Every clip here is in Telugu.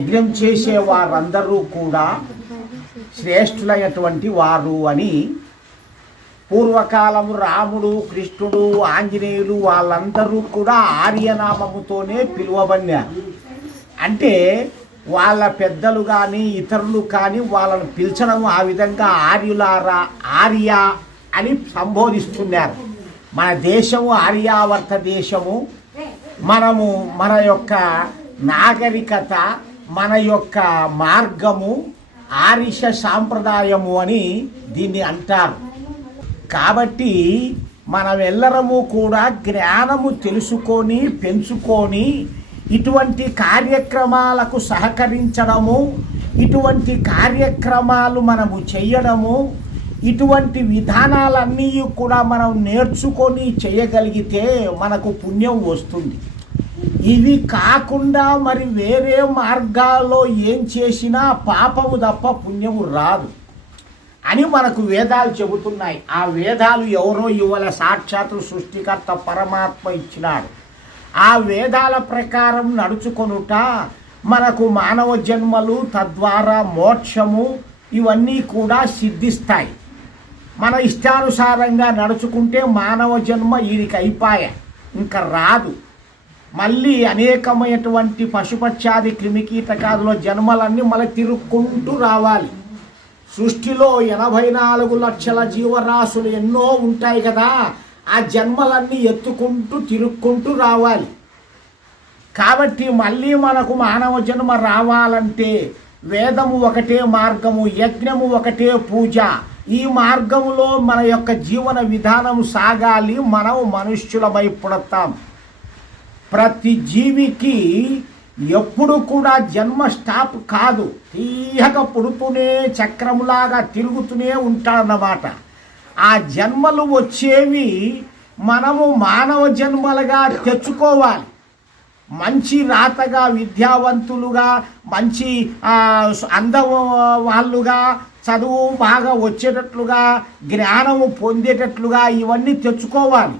యజ్ఞం చేసే వారందరూ కూడా శ్రేష్ఠులైనటువంటి వారు అని పూర్వకాలము రాముడు కృష్ణుడు ఆంజనేయులు వాళ్ళందరూ కూడా ఆర్యనామముతోనే పిలువబడినారు. అంటే వాళ్ళ పెద్దలు కానీ ఇతరులు కానీ వాళ్ళను పిలిచడం ఆ విధంగా ఆర్యులారా ఆర్య అని సంబోధిస్తున్నారు. మన దేశము ఆర్యావర్త దేశము. మనము మన యొక్క నాగరికత మన యొక్క మార్గము ఆరిష సాంప్రదాయము అని దీన్ని అంటారు. కాబట్టి మనమెల్లరము కూడా జ్ఞానము తెలుసుకొని పెంచుకొని ఇటువంటి కార్యక్రమాలకు సహకరించడము ఇటువంటి కార్యక్రమాలు మనము చేయడము ఇటువంటి విధానాలన్నీ కూడా మనం నేర్చుకొని చేయగలిగితే మనకు పుణ్యం వస్తుంది. ఇవి కాకుండా మరి వేరే మార్గాల్లో ఏం చేసినా పాపము తప్ప పుణ్యము రాదు అని మనకు వేదాలు చెబుతున్నాయి. ఆ వేదాలు ఎవరో ఇవ్వల సాక్షాత్తు సృష్టికర్త పరమాత్మ ఇచ్చినాడు. ఆ వేదాల ప్రకారం నడుచుకొనుట మనకు మానవ జన్మలు తద్వారా మోక్షము ఇవన్నీ కూడా సిద్ధిస్తాయి. మన ఇష్టానుసారంగా నడుచుకుంటే మానవ జన్మ వీరికి అయిపోయా ఇంకా రాదు. మళ్ళీ అనేకమైనటువంటి పశుపక్షాది క్రిమికీటకాదులో జన్మలన్నీ మళ్ళీ తిరుక్కుంటూ రావాలి. సృష్టిలో ఎనభై నాలుగు లక్షల జీవరాశులు ఎన్నో ఉంటాయి కదా ఆ జన్మలన్నీ ఎత్తుకుంటూ తిరుక్కుంటూ రావాలి. కాబట్టి మళ్ళీ మనకు మానవ జన్మ రావాలంటే వేదము ఒకటే మార్గము యజ్ఞము ఒకటే పూజ. ఈ మార్గములో మన యొక్క జీవన విధానం సాగాలి మనం మనుష్యులమై పుడతాం. ప్రతి జీవికి ఎప్పుడు కూడా జన్మ స్టాప్ కాదు. తీయక పుడుతూనే చక్రములాగా తిరుగుతూనే ఉంటాడన్నమాట. ఆ జన్మలు వచ్చేవి మనము మానవ జన్మలుగా తెచ్చుకోవాలి. మంచి రాతగా విద్యావంతులుగా మంచి ఆ, అందం వాళ్ళుగా చదువు బాగా వచ్చేటట్లుగా జ్ఞానము పొందేటట్లుగా ఇవన్నీ తెచ్చుకోవాలి.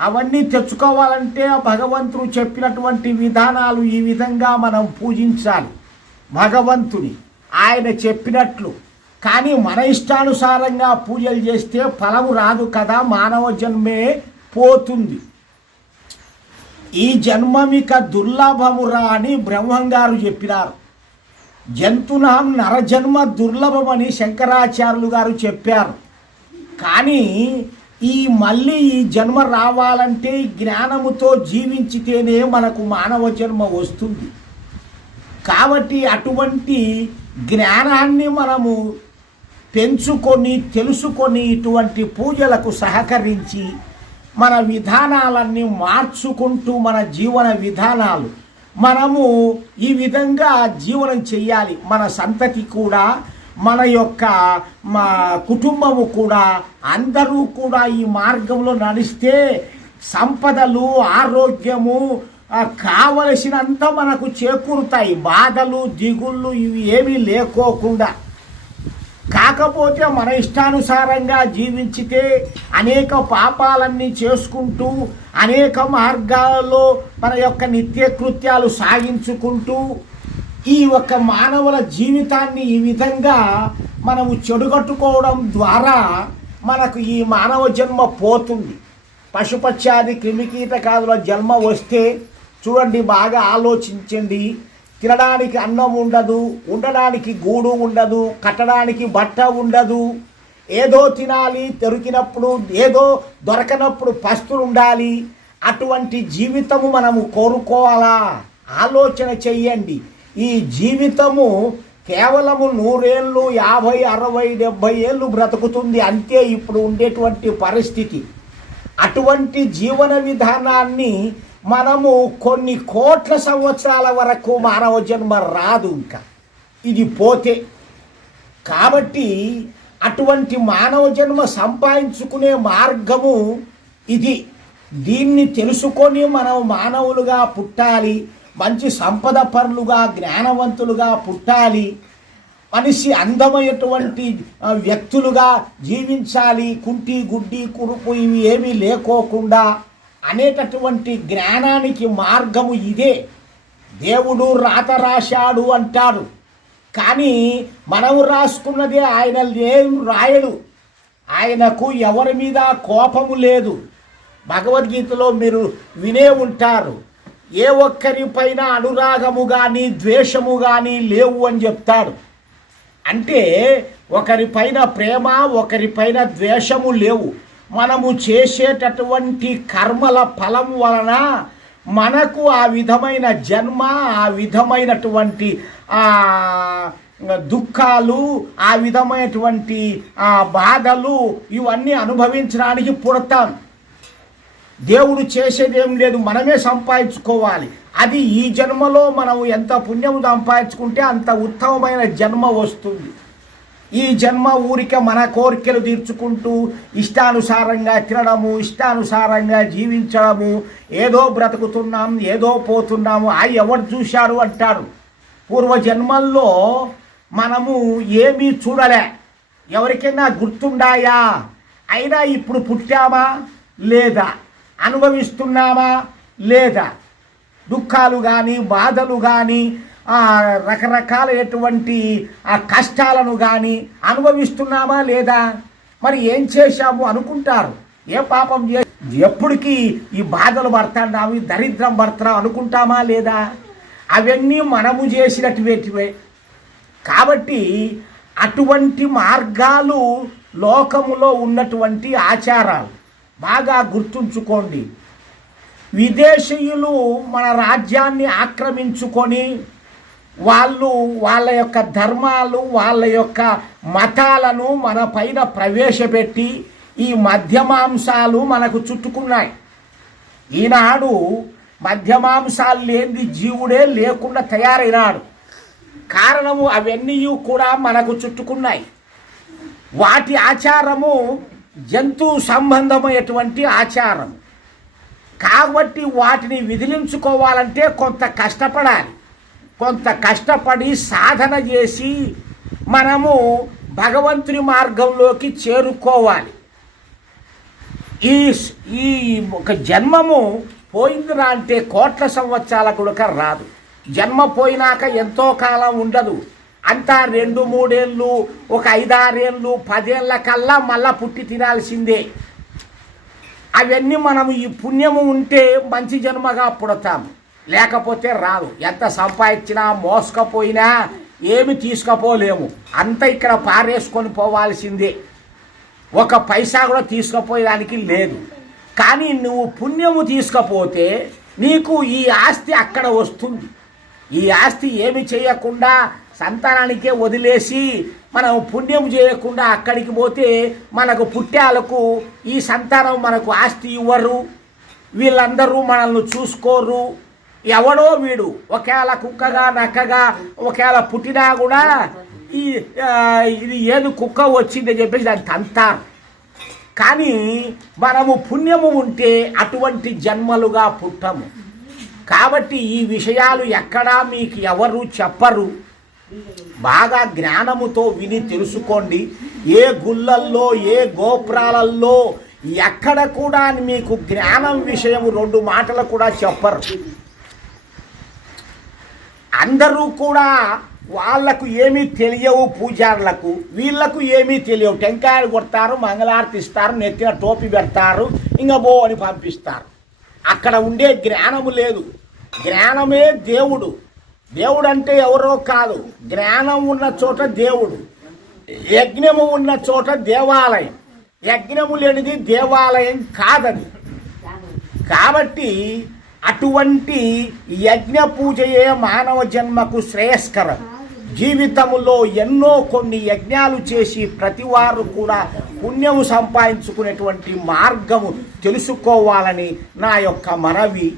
అవన్నీ తెచ్చుకోవాలంటే ఆ భగవంతుడు చెప్పినటువంటి విధానాలు ఈ విధంగా మనం పూజించాలి. భగవంతుని ఆయన చెప్పినట్లు. కానీ మన ఇష్టానుసారంగా పూజలు చేస్తే ఫలము రాదు కదా మానవ జన్మే పోతుంది. ఈ జన్మమిక దుర్లభమురా అని బ్రహ్మంగారు చెప్పినారు. జంతునాం నరజన్మ దుర్లభమని శంకరాచార్యులు గారు చెప్పారు. కానీ ఈ మళ్ళీ ఈ జన్మ రావాలంటే జ్ఞానముతో జీవించితేనే మనకు మానవ జన్మ వస్తుంది. కాబట్టి అటువంటి జ్ఞానాన్ని మనము పెంచుకొని తెలుసుకొని ఇటువంటి పూజలకు సహకరించి మన విధానాలన్నీ మార్చుకుంటూ మన జీవన విధానాలు మనము ఈ విధంగా జీవనం చేయాలి మన సంతతి కూడా మన యొక్క మా కుటుంబము కూడా అందరూ కూడా ఈ మార్గంలో నడిస్తే సంపదలు ఆరోగ్యము కావలసినంత మనకు చేకూరుతాయి. బాధలు దిగుళ్ళు ఇవి ఏమీ లేకోకుండా. కాకపోతే మన ఇష్టానుసారంగా జీవించితే అనేక పాపాలన్నీ చేసుకుంటూ అనేక మార్గాలలో మన యొక్క నిత్యకృత్యాలు సాగించుకుంటూ ఈ యొక్క మానవుల జీవితాన్ని ఈ విధంగా మనము చెడుగట్టుకోవడం ద్వారా మనకు ఈ మానవ జన్మ పోతుంది. పశుపక్షాది క్రిమికీటకాదుల జన్మ వస్తే చూడండి బాగా ఆలోచించండి. తినడానికి అన్నం ఉండదు ఉండడానికి గూడు ఉండదు కట్టడానికి బట్ట ఉండదు. ఏదో తినాలి దొరికినప్పుడు ఏదో దొరకనప్పుడు పస్తులు ఉండాలి. అటువంటి జీవితము మనము కోరుకోవాలా? ఆలోచన చెయ్యండి ఈ జీవితము కేవలము నూరేళ్ళు యాభై అరవై డెబ్భై ఏళ్ళు బ్రతుకుతుంది. అంతే ఇప్పుడు ఉండేటువంటి పరిస్థితి. అటువంటి జీవన విధానాన్ని మనము కొన్ని కోట్ల సంవత్సరాల వరకు మానవ జన్మ రాదు ఇంకా. ఇది పోతే. కాబట్టి అటువంటి మానవ జన్మ సంపాదించుకునే మార్గము ఇది. దీన్ని తెలుసుకొని మనం మానవులుగా పుట్టాలి. మంచి సంపద పరులుగా జ్ఞానవంతులుగా పుట్టాలి. మనిషి అందమైనటువంటి వ్యక్తులుగా జీవించాలి. కుంటి గుడ్డి కురుపు ఇవి ఏమీ లేకోకుండా అనేటటువంటి జ్ఞానానికి మార్గము ఇదే. దేవుడు రాత రాశాడు అంటాడు. కానీ మనము రాసుకున్నదే ఆయన ఏం రాయడు. ఆయనకు ఎవరి మీద కోపము లేదు. భగవద్గీతలో మీరు వినే ఉంటారు. ఏ ఒక్కరిపైన అనురాగము కానీ ద్వేషము కానీ లేవు అని చెప్తాడు. అంటే ఒకరిపైన ప్రేమ ఒకరిపైన ద్వేషము లేవు. మనము చేసేటటువంటి కర్మల ఫలం వలన మనకు ఆ విధమైన జన్మ ఆ విధమైనటువంటి దుఃఖాలు ఆ విధమైనటువంటి ఆ బాధలు ఇవన్నీ అనుభవించడానికి పుడతాం. దేవుడు చేసేదేం లేదు మనమే సంపాదించుకోవాలి. అది ఈ జన్మలో మనం ఎంత పుణ్యం సంపాదించుకుంటే అంత ఉత్తమమైన జన్మ వస్తుంది. ఈ జన్మ ఊరికే మన కోరికలు తీర్చుకుంటూ ఇష్టానుసారంగా తినడము ఇష్టానుసారంగా జీవించడము ఏదో బ్రతుకుతున్నాం ఏదో పోతున్నాము ఆ ఎవరు చూశారు అంటారు. పూర్వజన్మల్లో మనము ఏమీ చూడలే. ఎవరికైనా గుర్తుండాయా? అయినా ఇప్పుడు పుట్టామా? లేదా? అనుభవిస్తున్నామా లేదా? దుఃఖాలు కానీ బాధలు కానీ రకరకాలైనటువంటి ఆ కష్టాలను కానీ అనుభవిస్తున్నామా లేదా? మరి ఏం చేశాము అనుకుంటారు? ఏ పాపం చే? ఎప్పటికీ ఈ బాధలు పడుతున్నాము దరిద్రం పడుతున్నాం అనుకుంటామా లేదా? అవన్నీ మనము చేసినటువంటివే. కాబట్టి అటువంటి మార్గాలు లోకములో ఉన్నటువంటి ఆచారాలు. బాగా గుర్తుంచుకోండి. విదేశీయులు మన రాజ్యాన్ని ఆక్రమించుకొని వాళ్ళు వాళ్ళ యొక్క ధర్మాలు వాళ్ళ యొక్క మతాలను మన పైన ప్రవేశపెట్టి ఈ మధ్యమాంసాలు మనకు చుట్టుకున్నాయి. ఈనాడు మధ్యమాంసాలు లేని జీవుడే లేకుండా తయారైనాడు. కారణము అవన్నీ కూడా మనకు చుట్టుకున్నాయి. వాటి ఆచారము జంతు సంబంధమైనటువంటి ఆచారం. కాబట్టి వాటిని విదిలించుకోవాలంటే కొంత కష్టపడాలి. కొంత కష్టపడి సాధన చేసి మనము భగవంతుని మార్గంలోకి చేరుకోవాలి. ఈ ఈ ఒక జన్మము పోయిందిరా అంటే కోట్ల సంవత్సరాల కూడా రాదు. జన్మ పోయినాక ఎంతో కాలం ఉండదు. అంతా రెండు మూడేళ్ళు ఒక ఐదారేళ్ళు పదేళ్ళ కల్లా మళ్ళా పుట్టి తినాల్సిందే. అవన్నీ మనం ఈ పుణ్యము ఉంటే మంచి జన్మగా పుడతాము. లేకపోతే రాదు. ఎంత సంపాదించినా మోసుకపోయినా ఏమి తీసుకపోలేము. అంత ఇక్కడ పారేసుకొని పోవాల్సిందే. ఒక పైసా కూడా తీసుకుపోయేదానికి లేదు. కానీ నువ్వు పుణ్యము తీసుకపోతే నీకు ఈ ఆస్తి అక్కడ వస్తుంది. ఈ ఆస్తి ఏమి చేయకుండా సంతానానికే వదిలేసి మనం పుణ్యం చేయకుండా అక్కడికి పోతే మనకు పుట్టాలకు ఈ సంతానం మనకు ఆస్తి ఇవ్వరు. వీళ్ళందరూ మనల్ని చూసుకోరు. ఎవడో వీడు ఒకవేళ కుక్కగా నక్కగా ఒకవేళ పుట్టినా కూడా ఈ ఇది ఏది కుక్క వచ్చిందని చెప్పేసి దానికి అంటారు కానీ మనము పుణ్యము ఉంటే అటువంటి జన్మలుగా పుట్టము. కాబట్టి ఈ విషయాలు ఎక్కడా మీకు ఎవరు చెప్పరు. బాగా జ్ఞానముతో విని తెలుసుకోండి. ఏ గుళ్ళల్లో ఏ గోపురాలల్లో ఎక్కడ కూడా మీకు జ్ఞానం విషయం రెండు మాటలు కూడా చెప్పరు. అందరూ కూడా వాళ్ళకు ఏమీ తెలియవు పూజారులకు వీళ్ళకు ఏమీ తెలియవు. టెంకాయలు కొడతారు మంగళారతి ఇస్తారు నెత్తిన టోపీ పెడతారు ఇంకా బో అని పంపిస్తారు. అక్కడ ఉండే జ్ఞానము లేదు. జ్ఞానమే దేవుడు. దేవుడు అంటే ఎవరో కాదు. జ్ఞానం ఉన్న చోట దేవుడు. యజ్ఞము ఉన్న చోట దేవాలయం. యజ్ఞము లేనిది దేవాలయం కాదని కాబట్టి అటువంటి యజ్ఞ పూజయే మానవ జన్మకు శ్రేయస్కరం. జీవితంలో ఎన్నో కొన్ని యజ్ఞాలు చేసి ప్రతివారు కూడా పుణ్యము సంపాదించుకునేటువంటి మార్గము తెలుసుకోవాలని నా యొక్క మనవి.